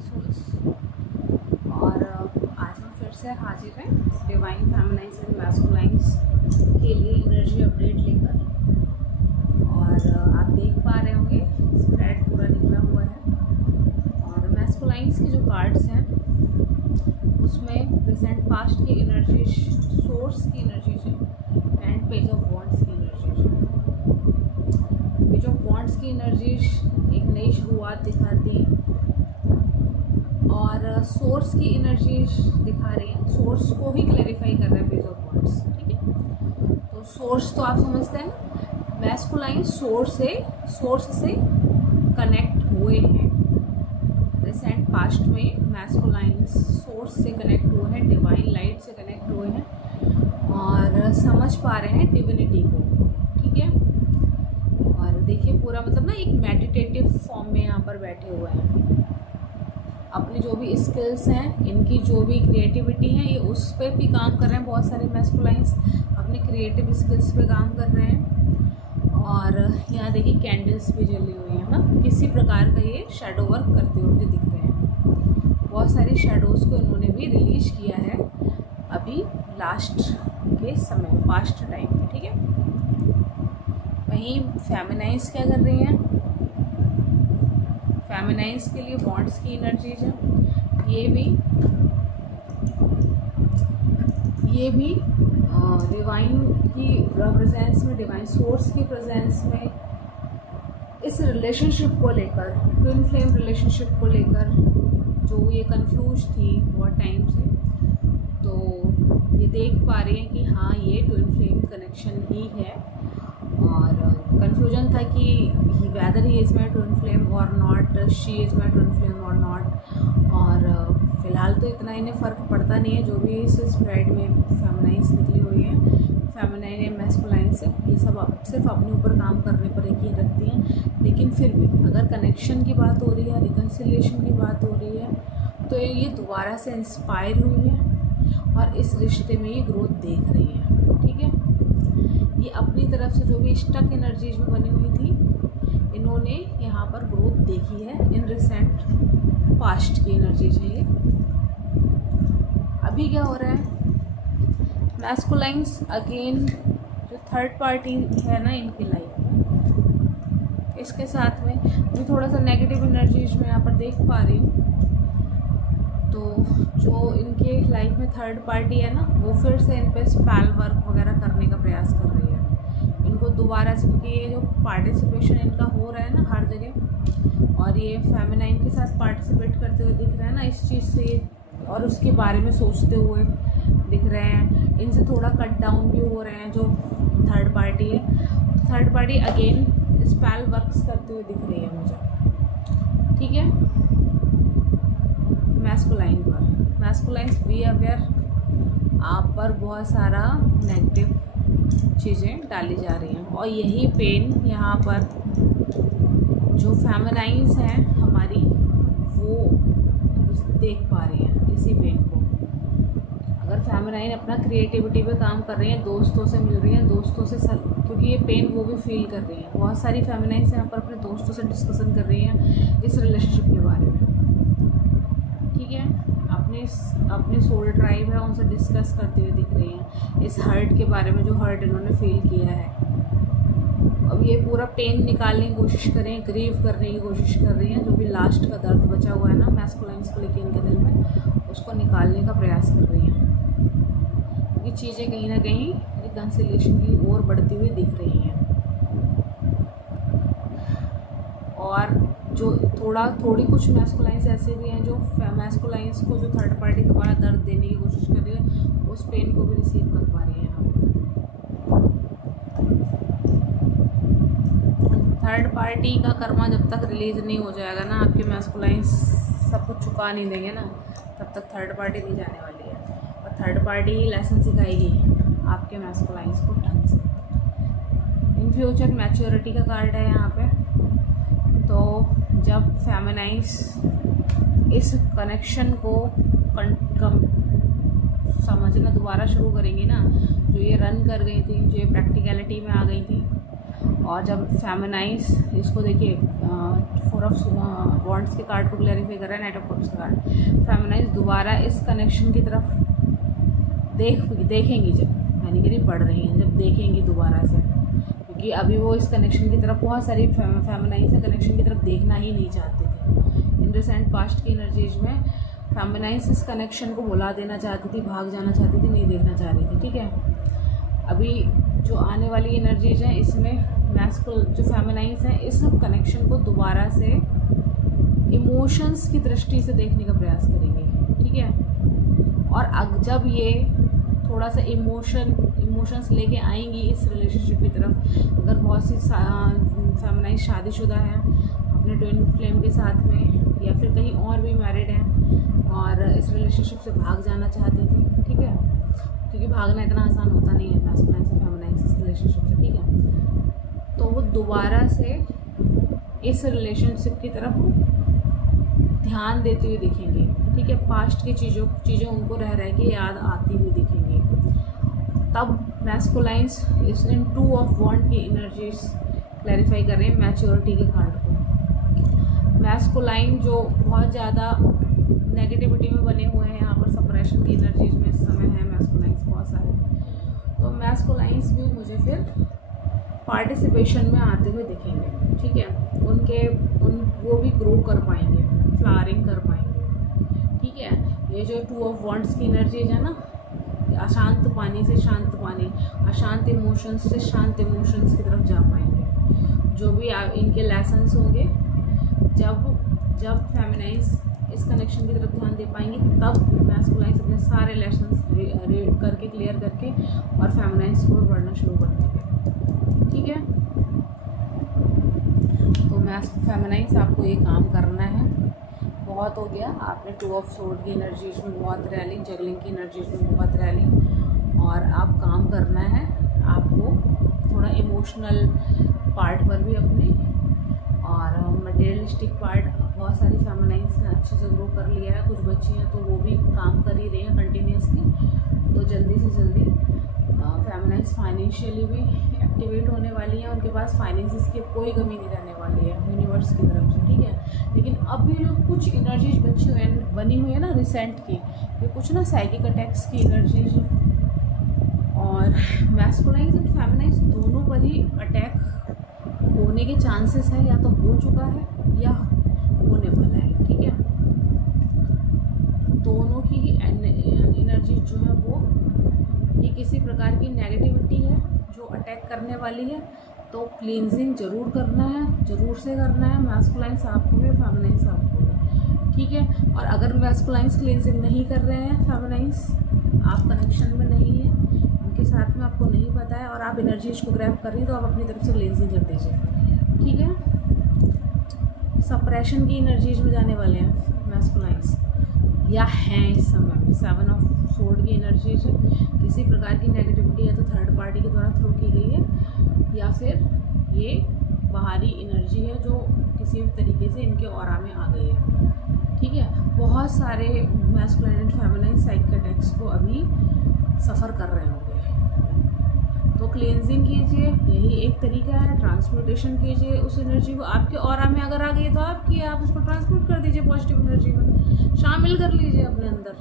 Souls. और आज हम फिर से हाजिर हैं डिवाइन फेमिनाइंस एंड मैस्कुलाइंस के लिए एनर्जी अपडेट लेकर। और आप देख पा रहे होंगे स्प्रेड पूरा निकला हुआ है। और मैस्कुलाइंस के जो कार्ड्स हैं उसमें प्रेजेंट पास्ट की एनर्जीज, सोर्स की एनर्जीज है एंड पेज ऑफ वॉन्ड्स की एनर्जीज है। पेज ऑफ वॉन्ड्स की एनर्जीज एक नई शुरुआत दिखाती है और सोर्स की एनर्जीज दिखा रही है, सोर्स को ही क्लैरिफाई कर रहा है पेज ऑफ वॉन्ड्स। ठीक है, तो सोर्स तो आप समझते हैं, मैस्कुलाइन सोर्स से कनेक्ट हुए हैं। रिसेंट पास्ट में मैस्कुलाइन सोर्स से कनेक्ट हुए हैं, डिवाइन लाइट से कनेक्ट हुए हैं और समझ पा रहे हैं डिविनिटी को। ठीक है, और देखिए पूरा मतलब ना एक मेडिटेटिव फॉर्म में यहाँ पर बैठे हुए हैं। अपनी जो भी स्किल्स हैं, इनकी जो भी क्रिएटिविटी है, ये उस पर भी काम कर रहे हैं। बहुत सारे मैस्कुलाइंस अपने क्रिएटिव स्किल्स पे काम कर रहे हैं। और यहाँ देखिए कैंडल्स भी जली हुई हैं ना, किसी प्रकार का ये शैडो वर्क करते हुए मुझे दिख रहे हैं। बहुत सारी शैडोज़ को इन्होंने भी रिलीज किया है अभी लास्ट के समय, पास्ट टाइम में। ठीक है, वहीं फेमिनाइंस क्या कर रही हैं, फेमिनाइंस के लिए बॉन्ड्स की एनर्जीज है। ये भी डिवाइन की प्रेजेंस में, डिवाइन सोर्स की प्रेजेंस में इस रिलेशनशिप को लेकर, ट्विन फ्लेम रिलेशनशिप को लेकर जो ये कंफ्यूज थी बहुत टाइम से, तो ये देख पा रही हैं कि हाँ ये ट्विन फ्लेम कनेक्शन ही है। और कंफ्यूजन था कि whether he is my twin flame or not, she is my twin flame or not. और फ़िलहाल तो इतना इन्हें फ़र्क पड़ता नहीं है, जो भी इस स्प्रेड में फेमिनाइंस निकली हुई है, फेमिनाइन या मैस्कुलाइन से, ये सब सिर्फ अपने ऊपर काम करने पर यकीन रखती हैं। लेकिन फिर भी अगर कनेक्शन की बात हो रही है, रिकन्सिलिएशन की बात हो रही है, तो ये दोबारा से इंस्पायर हुई है और इस रिश्ते में ये ग्रोथ देख रही है। ठीक है, ये अपनी तरफ से जो भी स्टक एनर्जीज में बनी हुई थी, इन्होंने यहाँ पर ग्रोथ देखी है इन रिसेंट पास्ट की एनर्जीज है ये। अभी क्या हो रहा है, मैस्कुलाइंस अगेन जो थर्ड पार्टी है ना इनकी लाइफ में, इसके साथ में भी थोड़ा सा नेगेटिव एनर्जीज में यहाँ पर देख पा रही हूँ। तो जो इनके लाइफ में थर्ड पार्टी है ना, वो फिर से इन पर स्पेल वर्क वगैरह करने का प्रयास कर रही है इनको दोबारा से, क्योंकि ये जो पार्टिसिपेशन इनका हो रहा है ना हर जगह, और ये फेमिनाइन के साथ पार्टिसिपेट करते हुए दिख रहे हैं ना इस चीज़ से, और उसके बारे में सोचते हुए दिख रहे हैं। इनसे थोड़ा कट डाउन भी हो रहे हैं जो थर्ड पार्टी है। Third party again spell works करते हुए दिख रही है मुझे। ठीक है, मैस्कुलाइन पर, मैस्कुलाइन बी अवेयर, आप पर बहुत सारा नेगेटिव चीज़ें डाली जा रही हैं और यही पेन यहाँ पर जो फेमिनाइंस हैं हमारी, वो देख पा रही हैं इसी पेन को। अगर फेमिनाइन अपना क्रिएटिविटी पे काम कर रही हैं, दोस्तों से मिल रही हैं, दोस्तों से क्योंकि ये पेन वो भी फील कर रही हैं। बहुत सारी फेमिनाइंस यहाँ पर अपने दोस्तों से डिस्कशन कर रही हैं इस रिलेशनशिप के बारे में। ठीक है, अपने सोल ट्राइब है उनसे डिस्कस करते हुए दिख रही हैं इस हर्ट के बारे में, जो हर्ट इन्होंने फील किया है। अब ये पूरा पेन निकालने की कोशिश कर रही हैं, ग्रीव करने की कोशिश कर रही हैं, जो भी लास्ट का दर्द बचा हुआ है ना मैस्कुलाइंस को लेकर इनके दिल में, उसको निकालने का प्रयास कर रही हैं। ये चीज़ें कहीं ना कहीं रिकन्सिलिएशन की ओर बढ़ती हुई दिख रही हैं। और जो थोड़ी कुछ मैस्कुलाइंस ऐसे भी हैं जो मैस्कुलाइंस को, जो थर्ड पार्टी दोबारा दर्द देने की कोशिश कर रही है, उस पेन को भी रिसीव कर पा रही है। थर्ड पार्टी का कर्मा जब तक रिलीज नहीं हो जाएगा ना, आपके मैस्कुलाइंस सब कुछ चुका नहीं देंगे ना, तब तक थर्ड पार्टी नहीं जाने वाली है। और थर्ड पार्टी ही लेसन सिखाएगी आपके मैस्कुलाइंस को ढंग से। इन फ्यूचर मैच्योरिटी का कार्ड है यहाँ पे। तो जब फेमिनाइंस इस कनेक्शन को समझना दोबारा शुरू करेंगी ना, जो ये रन कर गई थी, जो ये प्रैक्टिकलिटी में आ गई थी, और जब फेमिनाइंस इसको देखिए फोर ऑफ वॉन्ड्स के कार्ड को क्लैरिफाई कर रहा है, नाइट ऑफ कप्स का कार्ड। फेमिनाइज दोबारा इस कनेक्शन की तरफ देखेंगी, जब यानी कि पढ़ रही हैं, जब देखेंगी दोबारा से, क्योंकि अभी वो इस कनेक्शन की तरफ बहुत सारी फेमिनाइज है कनेक्शन की तरफ देखना ही नहीं चाहते थे। इन रिसेंट पास्ट की एनर्जीज में फेमिनाइज इस कनेक्शन को भुला देना चाहती थी, भाग जाना चाहती थी, नहीं देखना चाह रही थी, ठीक है। अभी जो आने वाली एनर्जीज हैं इसमें मैस्कुल जो फेमिनाइज हैं इस कनेक्शन को दोबारा से इमोशंस की दृष्टि से देखने का प्रयास करेंगे, ठीक है। और जब ये थोड़ा सा इमोशंस लेके आएंगी इस रिलेशनशिप की तरफ, अगर बहुत सी फेमिनाइज शादीशुदा हैं अपने ट्विन फ्लेम के साथ में, या फिर कहीं और भी मैरिड हैं और इस रिलेशनशिप से भाग जाना चाहती थी, ठीक है, क्योंकि भागना इतना आसान होता नहीं है मैस्कुलाइन से फेमिनाइन इस रिलेशनशिप से, ठीक है। तो वो दोबारा से इस रिलेशनशिप की तरफ ध्यान देते हुए दिखेंगे, ठीक है। पास्ट की चीज़ें उनको रह के याद आती हुई दिखेंगी। तब मैस्कुलाइंस इस इन 2 ऑफ वॉन्ड की एनर्जीज क्लैरिफाई कर रहे हैं मैच्योरिटी के कार्ड को। मैस्कुलाइन जो बहुत ज़्यादा नेगेटिविटी में बने हुए हैं, यहाँ पर सप्रेशन की एनर्जीज में इस समय है मैस्कुलाइंस बहुत सारे, तो मैस्कुलाइंस भी मुझे फिर पार्टिसिपेशन में आते हुए दिखेंगे, ठीक है। वो भी ग्रो कर पाएंगे, फ्लावरिंग कर पाएंगे, ठीक है। ये जो 2 ऑफ वॉन्ड्स की एनर्जीज है ना, अशांत पानी से शांत पानी, अशांत इमोशंस से शांत इमोशंस की तरफ जा पाएंगे। जो भी इनके लेसन्स होंगे, जब फेमिनाइज इस कनेक्शन की तरफ ध्यान दे पाएंगे, तब मैस्कुलाइंस अपने सारे लेसन्स रीड करके क्लियर करके और फेमिनाइज को बढ़ना शुरू कर देंगे, ठीक है। तो फेमिनाइज आपको ये काम करना है, बहुत हो गया। आपने 2 ऑफ सोर्ड की एनर्जीज में बहुत रह ली, जगलिंग की एनर्जीज में बहुत रह ली, और आप काम करना है आपको थोड़ा इमोशनल पार्ट पर भी अपने, और मटेरियलिस्टिक पार्ट बहुत सारी फेमिनाइज ने अच्छे से ग्रो कर लिया है। कुछ बच्ची हैं तो वो भी काम कर ही रही हैं कंटिन्यूसली, तो जल्दी से जल्दी फेमिनाइज फाइनेंशियली भी एक्टिवेट होने वाली हैं, उनके पास फाइनेंसिस की कोई कमी नहीं रहने वाली है यूनिवर्स की तरफ से, ठीक है। लेकिन अभी जो कुछ एनर्जीज बनी हुई है ना रिसेंट की, ये कुछ ना साइकिक अटैक्स की एनर्जीज, और मैस्कुलाइंस एंड फेमिनाइज दोनों पर ही अटैक होने के चांसेस हैं, या तो हो चुका है या होने वाला है, ठीक है। दोनों की एनर्जी जो है वो ये किसी प्रकार की नेगेटिविटी है जो अटैक करने वाली है, तो क्लींजिंग ज़रूर करना है, ज़रूर से करना है, मैस्कुलाइंस आपको भी फेमिनाइंस आपको भी, ठीक है। और अगर मैस्कुलाइंस क्लींजिंग नहीं कर रहे हैं, फेमिनाइंस आप कनेक्शन में नहीं है उनके साथ में, आपको नहीं पता है और आप एनर्जीज को ग्रैब कर रही हैं, तो आप अपनी तरफ से क्लींजिंग कर दीजिए, ठीक है। सप्रेशन की एनर्जीज में जाने वाले हैं मैस्कुलाइंस, या हैं इस समय में 7 ऑफ सोर्ड की एनर्जीज है। किसी प्रकार की नेगेटिविटी या तो थर्ड पार्टी के द्वारा थ्रू की गई है, या फिर ये बाहरी एनर्जी है जो किसी भी तरीके से इनके ऑरा में आ गई है, ठीक है। बहुत सारे masculine and feminine psychic attacks को अभी सफ़र कर रहे होंगे, तो क्लींजिंग कीजिए, यही एक तरीका है। ट्रांसम्यूटेशन कीजिए उस एनर्जी को, आपके ऑरा में अगर आ गई है तो आप उसको ट्रांसम्यूट कर दीजिए पॉजिटिव एनर्जी में, शामिल कर लीजिए अपने अंदर।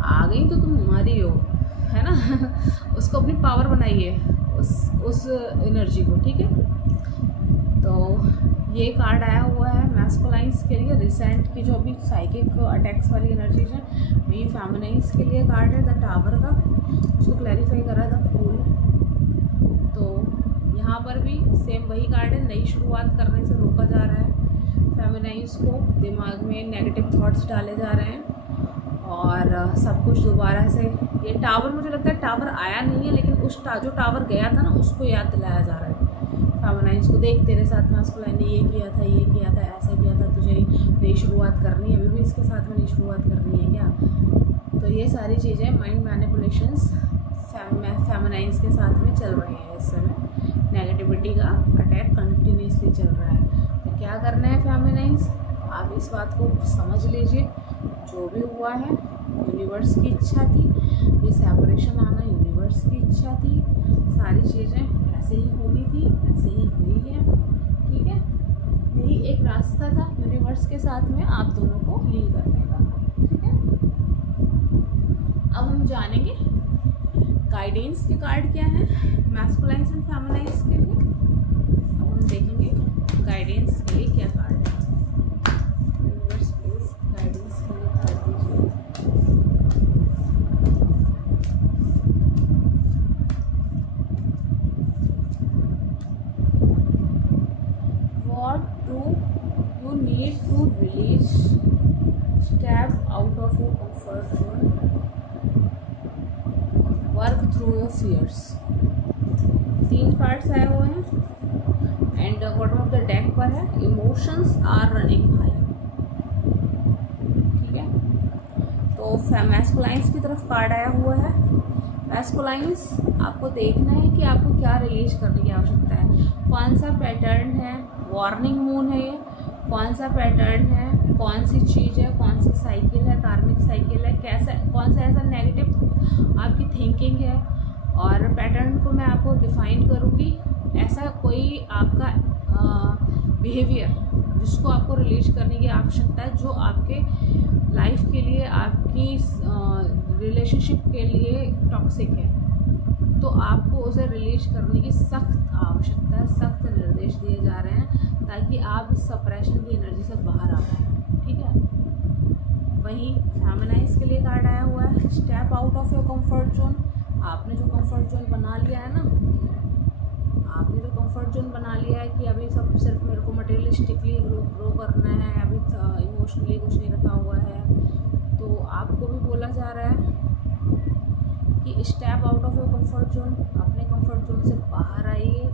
आ गई तो तुम हमारी हो, है ना उसको अपनी पावर बनाइए उस एनर्जी को, ठीक है। तो ये कार्ड आया हुआ है मैस्कुलाइंस के लिए रिसेंट की जो अभी साइकिक अटैक्स वाली एनर्जीज है, ये फेमिनाइंस के लिए कार्ड है द टावर का, उसको क्लैरिफाई करा था फूल। तो यहाँ पर भी सेम वही कार्ड है, नई शुरुआत करने से रोका जा रहा है फेमिनाइंस को, दिमाग में नेगेटिव थॉट्स डाले जा रहे हैं और सब कुछ दोबारा से, ये टावर मुझे लगता है टावर आया नहीं है, लेकिन जो टावर गया था ना उसको याद दिलाया जा रहा है फेमिनाइंस को। देख तेरे साथ मैस्कुलाइन ने ये किया था, ऐसा किया था, तुझे नई शुरुआत करनी है, अभी भी इसके साथ में नई शुरुआत करनी है क्या। तो ये सारी चीज़ें माइंड मैनिपुलेशंस फेमिनाइंस के साथ में चल रहे हैं इस समय, नेगेटिविटी का अटैक कंटिन्यूसली चल रहा है। तो क्या करना है फेमिनाइंस, आप इस बात को समझ लीजिए, जो भी हुआ है यूनिवर्स की इच्छा थी, ये सेपरेशन आना यूनिवर्स की इच्छा थी, सारी चीज़ें ऐसे ही होनी थी, ऐसे ही हुई है, ठीक है। यही एक रास्ता था यूनिवर्स के साथ में आप दोनों को हील करने का। ठीक है, अब हम जानेंगे गाइडेंस के कार्ड क्या है मैस्कुलाइन्स एंड फेमिनाइन्स के लिए। अब हम देखेंगे गाइडेंस के लिए क्या कार्ड है। यूनिवर्स प्लीज गाइडेंस के लिए कार्ड दीजिए। What do you need to release? Step out of your comfort zone. Work through your fears. 3 cards आए हुए हैं and bottom of the deck पर है इमोशंस आर रनिंग हाई। ठीक है, तो मैस्कुलाइन्स की तरफ कार्ड आया हुआ है। मैस्कुलाइन्स आपको देखना है कि आपको क्या रिलीज करने की आवश्यकता है, कौन सा पैटर्न है, वार्निंग मून है ये, कौन सा पैटर्न है, कौन सी चीज़ है, कौन सी साइकिल है, कार्मिक साइकिल है, कैसा कौन सा ऐसा नेगेटिव आपकी थिंकिंग है, और पैटर्न को मैं आपको डिफाइन करूँगी। ऐसा कोई आपका बिहेवियर जिसको आपको रिलीज करने की आवश्यकता है, जो आपके लाइफ के लिए, आपकी रिलेशनशिप के लिए टॉक्सिक है, तो आपको उसे रिलीज करने की सख्त आवश्यकता है, सख्त निर्देश दिए जा रहे हैं ताकि आप इस सप्रेशन की एनर्जी से बाहर आ पाएँ। ठीक है, वहीं फेमिनाइन्स के लिए कार्ड आया हुआ है step out of your comfort zone. आपने जो कंफर्ट जोन बना लिया है ना, आपने जो कंफर्ट जोन बना लिया है कि अभी सब सिर्फ मेरे को मटेरियलिस्टिकली ग्रो करना है, अभी इमोशनली कुछ नहीं रखा हुआ है, तो आपको भी बोला जा रहा है कि step out of your comfort zone, अपने कंफर्ट जोन से बाहर आइए,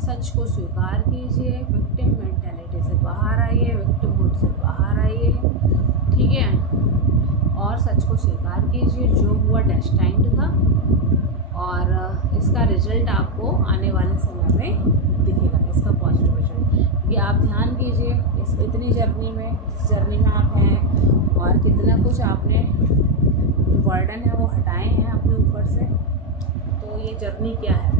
सच को स्वीकार कीजिए, विक्टिम मेंटालिटी से बाहर आइए, विक्टिमहुड से बाहर आइए। ठीक है, और सच को स्वीकार कीजिए, जो हुआ डेस्टाइन्ड था और इसका रिजल्ट आपको आने वाले समय में दिखेगा, इसका पॉजिटिव रिजल्ट। कि आप ध्यान कीजिए इस इतनी जर्नी में, जिस जर्नी में आप हैं, और कितना कुछ आपने बर्डन है वो हटाए हैं अपने ऊपर से, तो ये जर्नी क्या है।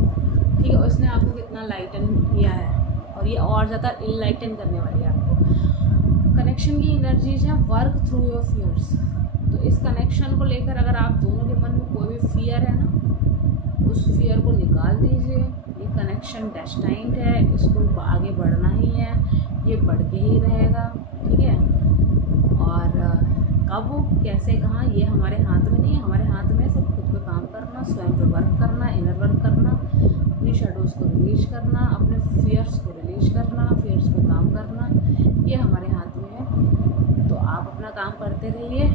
ठीक है, उसने आपको कितना लाइटन किया है, और ये और ज़्यादा इनलाइटन करने वाली है आपको। कनेक्शन की एनर्जीज है वर्क थ्रू योर फियर्स। तो इस कनेक्शन को लेकर अगर आप दोनों के मन में कोई भी फियर है ना, उस फियर को निकाल दीजिए। ये कनेक्शन डेस्टाइन्ड है, इसको आगे बढ़ना ही है, ये बढ़ के ही रहेगा। ठीक है, और कब कैसे कहाँ ये हमारे हाथ में नहीं है, हमारे हाथ में सब खुद पे काम करना, स्वयं पे वर्क करना, इनर वर्क करना, अपनी शेडोज़ को रिलीज करना, अपने फियर्स को रिलीज करना, फियर्स पे काम करना, ये हमारे हाथ में है। तो आप अपना काम करते रहिए,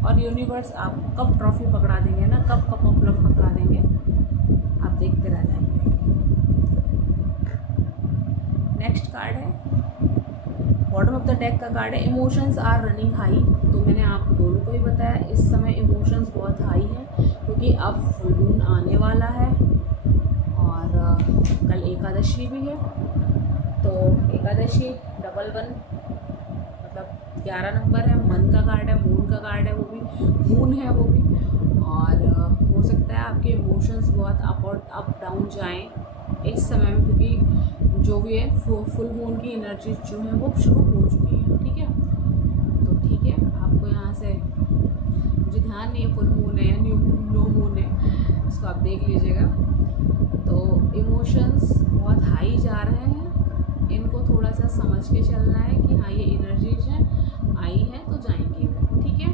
और यूनिवर्स आपको कब ट्रॉफी पकड़ा देंगे ना, कब कप ऑफ लव पकड़ा देंगे, आप देखते रह जाएंगे। नेक्स्ट कार्ड है बॉटम ऑफ द डेक का कार्ड है इमोशंस आर रनिंग हाई। तो मैंने आप दोनों को ही बताया इस समय इमोशंस बहुत हाई हैं, क्योंकि अब फुल मून आने वाला है और कल एकादशी भी है। तो एकादशी डबल 1 मतलब 11 नंबर है, मन का कार्ड है, मून का कार्ड है, वो भी मून है वो भी, और हो सकता है आपके इमोशंस बहुत अप डाउन जाएं इस समय में, क्योंकि जो भी है फुल मून की एनर्जी जो है वो शुरू हो चुकी है। ठीक है, तो ठीक है, आपको यहाँ से मुझे ध्यान नहीं है फुल मून है या नो मून है, इसको आप देख लीजिएगा। तो इमोशंस बहुत हाई जा रहे हैं, इनको थोड़ा सा समझ के चलना है कि हाँ ये एनर्जीज हैं, आई हैं तो जाएंगी भी। ठीक है,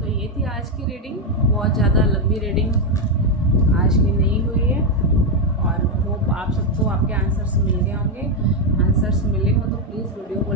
तो ये थी आज की रीडिंग। बहुत ज़्यादा लंबी रीडिंग आज की नहीं हुई है, और होप आप सबको आपके आंसर्स मिल गए होंगे। आंसर्स मिले हो तो प्लीज़ वीडियो को